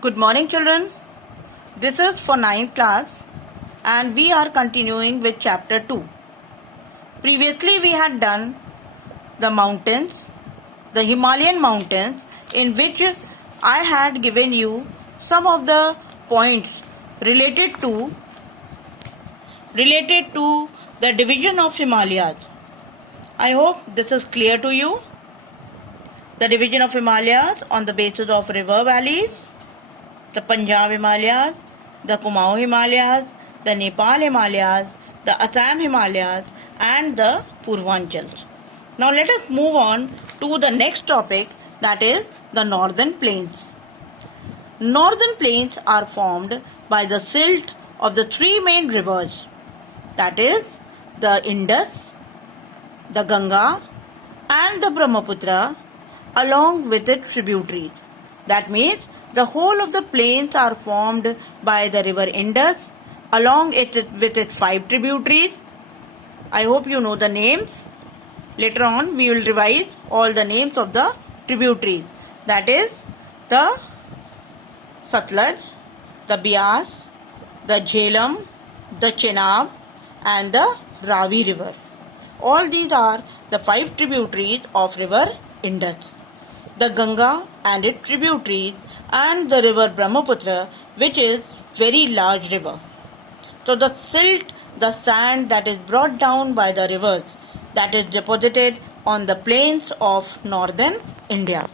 Good morning, children. This is for 9th class and we are continuing with chapter 2. Previously, we had done the mountains, the Himalayan mountains, in which I had given you some of the points related to the division of Himalayas. I hope this is clear to you. The division of Himalayas on the basis of river valleys, the Punjab Himalayas, the Kumaon Himalayas, the Nepal Himalayas, the Assam Himalayas and the Purvanchals. Now let us move on to the next topic, that is the northern plains. Northern plains are formed by the silt of the three main rivers, that is the Indus, the Ganga and the Brahmaputra, along with its tributaries. That means the whole of the plains are formed by the river Indus along with its 5 tributaries. I hope you know the names. Later on we will revise all the names of the tributaries. That is the Satluj, the Beas, the Jhelum, the Chenab and the Ravi river. All these are the 5 tributaries of river Indus. The Ganga and its tributaries and the river Brahmaputra, which is very large river. So the silt, the sand that is brought down by the rivers, that is deposited on the plains of northern India.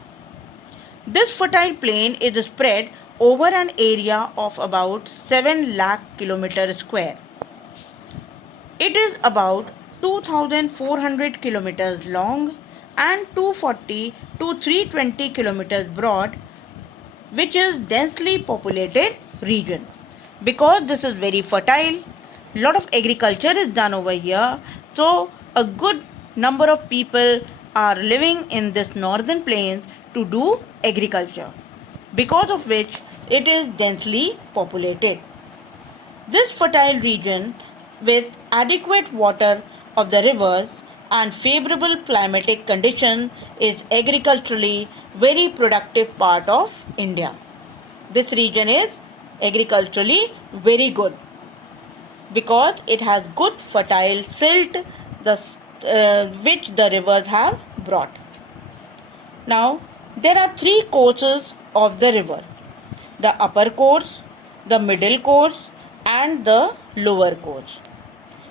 This fertile plain is spread over an area of about 7 lakh kilometers square. It is about 2,400 kilometers long and 240 to 320 kilometers broad, which is densely populated region. Because this is very fertile, lot of agriculture is done over here, so a good number of people are living in this northern plains to do agriculture, because of which it is densely populated. This fertile region with adequate water of the rivers and favorable climatic conditions is agriculturally very productive part of India. This region is agriculturally very good because it has good fertile silt which the rivers have brought. Now there are 3 courses of the river: the upper course, the middle course and the lower course.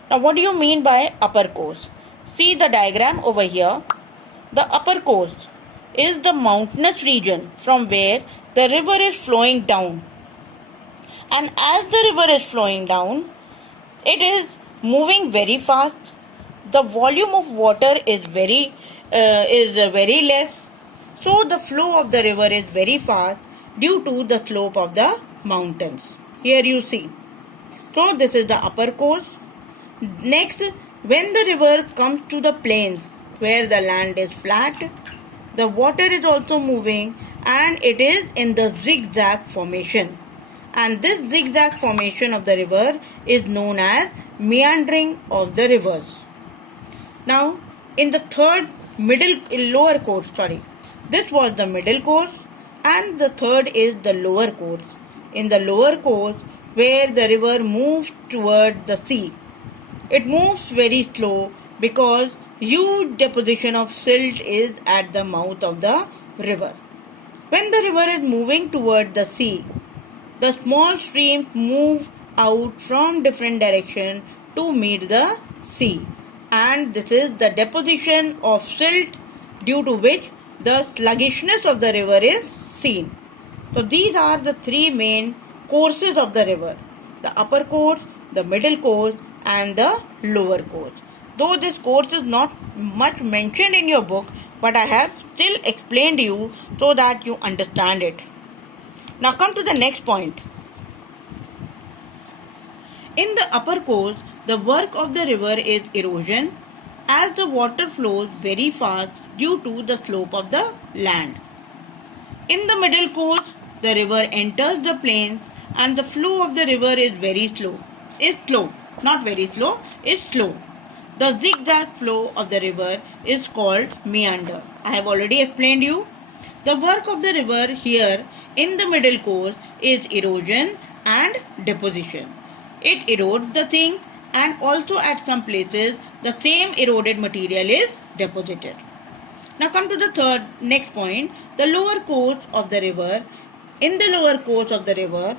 Now what do you mean by upper course? See the diagram over here. The upper course is the mountainous region from where the river is flowing down. And as the river is flowing down, it is moving very fast. The volume of water is very less. So the flow of the river is very fast due to the slope of the mountains. Here you see. So this is the upper course. Next, when the river comes to the plains where the land is flat, the water is also moving and it is in the zigzag formation. And this zigzag formation of the river is known as meandering of the rivers. Now, in the lower course, this was the middle course and the third is the lower course. In the lower course, where the river moves toward the sea, it moves very slow because huge deposition of silt is at the mouth of the river. When the river is moving toward the sea, the small streams move out from different directions to meet the sea. And this is the deposition of silt due to which the sluggishness of the river is seen. So these are the 3 main courses of the river: the upper course, the middle course and the lower course. Though this course is not much mentioned in your book, but I have still explained you so that you understand it. Now come to the next point. In the upper course, the work of the river is erosion, as the water flows very fast due to the slope of the land. In the middle course, the river enters the plains and the flow of the river is slow. The zigzag flow of the river is called meander. I have already explained you. The work of the river here in the middle course is erosion and deposition. It erodes the things, and also at some places the same eroded material is deposited. Now come to the next point, the lower course of the river. In the lower course of the river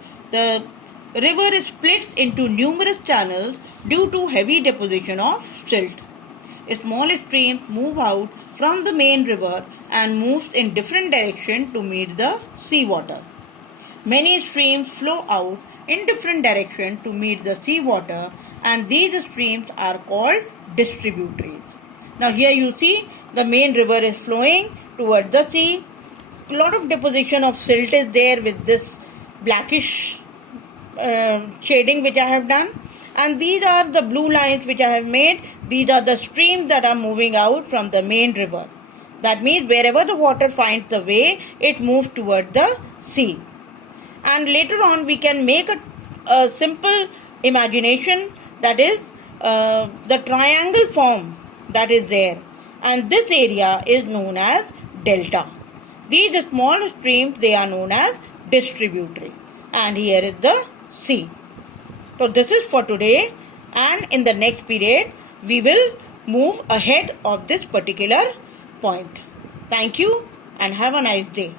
is splits into numerous channels due to heavy deposition of silt. Small streams move out from the main river and moves in different direction to meet the seawater. Many streams flow out in different direction to meet the seawater, and these streams are called distributaries. Now here you see the main river is flowing towards the sea. A lot of deposition of silt is there with this blackish shading which I have done, and these are the blue lines which I have made. These are the streams that are moving out from the main river. That means wherever the water finds the way, it moves toward the sea. And later on we can make a simple imagination, that is the triangle form that is there, and this area is known as delta. These small streams, they are known as distributary, and here is the sea. So this is for today, and in the next period we will move ahead of this particular point. Thank you and have a nice day.